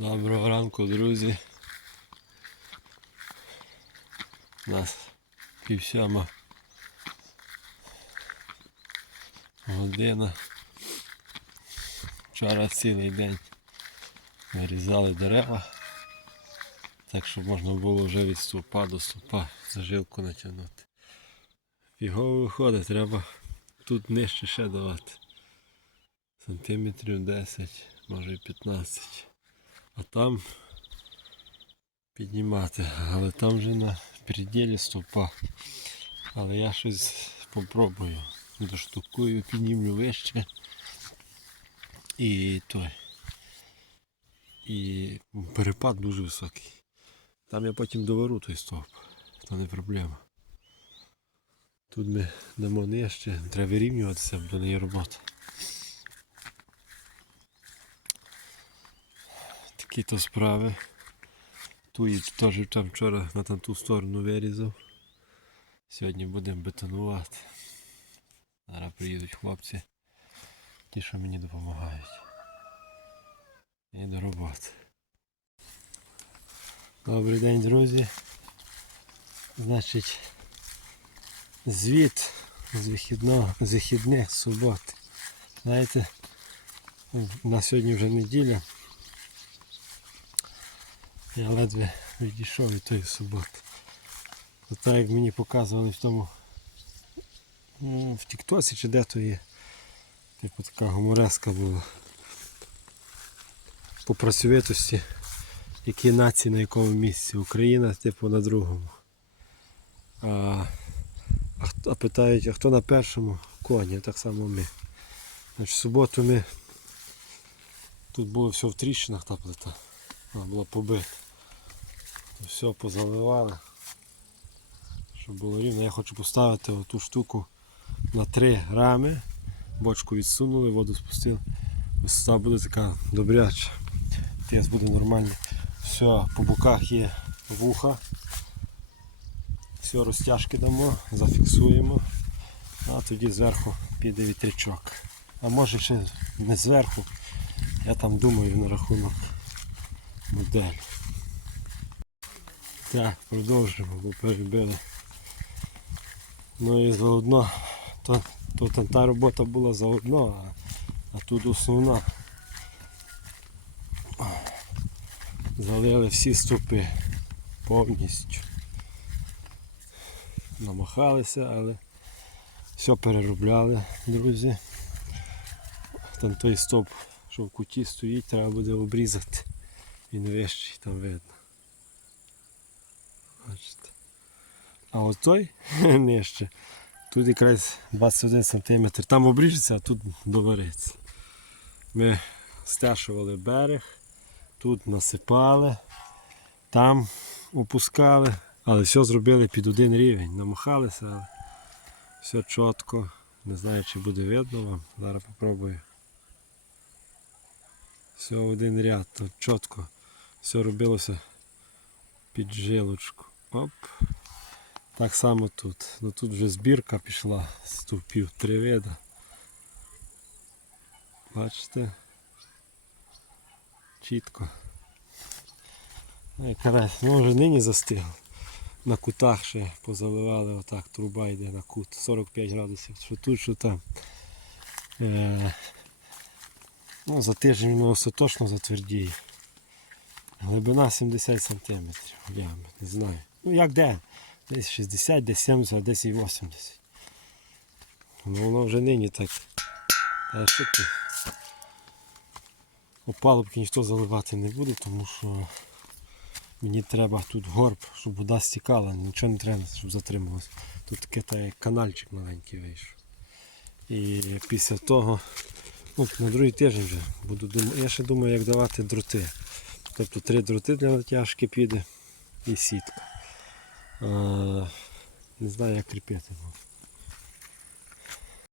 Доброго ранку, друзі. У нас пів сьома година. Вчора цілий день вирізали дерева, так щоб можна було вже від стовпа до стовпа зажилку натягнути. Фігово виходить, треба тут нижче ще давати. Сантиметрів 10, може і 15. А там піднімати, але там вже на пределі стовпа. Але я щось попробую. Доштукую, піднімлю вище. І той. І перепад дуже високий. Там я потім довару той стовп. То не проблема. Тут ми дамо нижче, треба вирівнюватися, бо не є робота. Такі то справи. Ту і теж там вчора на ту сторону вирізав. Сьогодні будемо бетонувати. Зараз приїдуть хлопці. Ті, що мені допомагають. І до роботи. Добрий день, друзі. Значить, звіт з вихідного, з вихідних суботи. Знаєте, на сьогодні вже неділя. Я ледве відійшов від тої суботи. То так як мені показували в тому в Тіктосі чи де то є. Типу така гумореска була. По працьовитості, які нації на якому місці. Україна, типу, на другому. А, а питають, а хто на першому коні, так само ми. Значить, в суботу ми тут було все в тріщинах та плита. Вона була побита. Все позаливали. Щоб було рівно. Я хочу поставити оту штуку на 3 рами. Бочку відсунули, воду спустили. Висота буде така добряча. Тес буде нормальний. Все, по боках є вуха. Все, розтяжки дамо, зафіксуємо. А тоді зверху піде вітрячок. А може ще не зверху. Я там думаю на рахунок моделі. Так, продовжуємо, бо перебили. Ну і заодно, то, то там та робота була заодно, а, а тут основна. Залили всі ступи повністю. Намахалися, але все переробляли, друзі. Там той стоп, що в куті стоїть, треба буде обрізати. Він вищий, там видно. Бачите. А той нижче. Тут якраз 21 см. Там обріжеться, а тут довариться. Ми стяшували берег, тут насипали, там опускали, але все зробили під один рівень. Намахалися, але все чітко. Не знаю, чи буде видно вам. Зараз попробую. Все один ряд, тут чітко. Все робилося під жилочку. Оп. Так само тут. Ну тут вже збірка пішла стовпів три вида. Бачите? Чітко. Ну, ну вже нині застиг. На кутах ще позаливали отак, труба йде на кут 45 градусів. Що тут, що там. Е, ну, за тиждень воно остаточно затвердіє. Глибина 70 см. Я не знаю. Ну як де? Десь 60, десь 70, десь і 80. Ну воно вже нині так. Та що ти? Опалубки ніхто заливати не буде, тому що мені треба тут горб, щоб вода стікала, нічого не треба, щоб затримувалося. Тут таке та канальчик маленький вийшов. І після того, ну, на другий тиждень вже буду думати. Я ще думаю, як давати дроти. Тобто три дроти для натяжки піде і сітка. Не знаю як кріпити.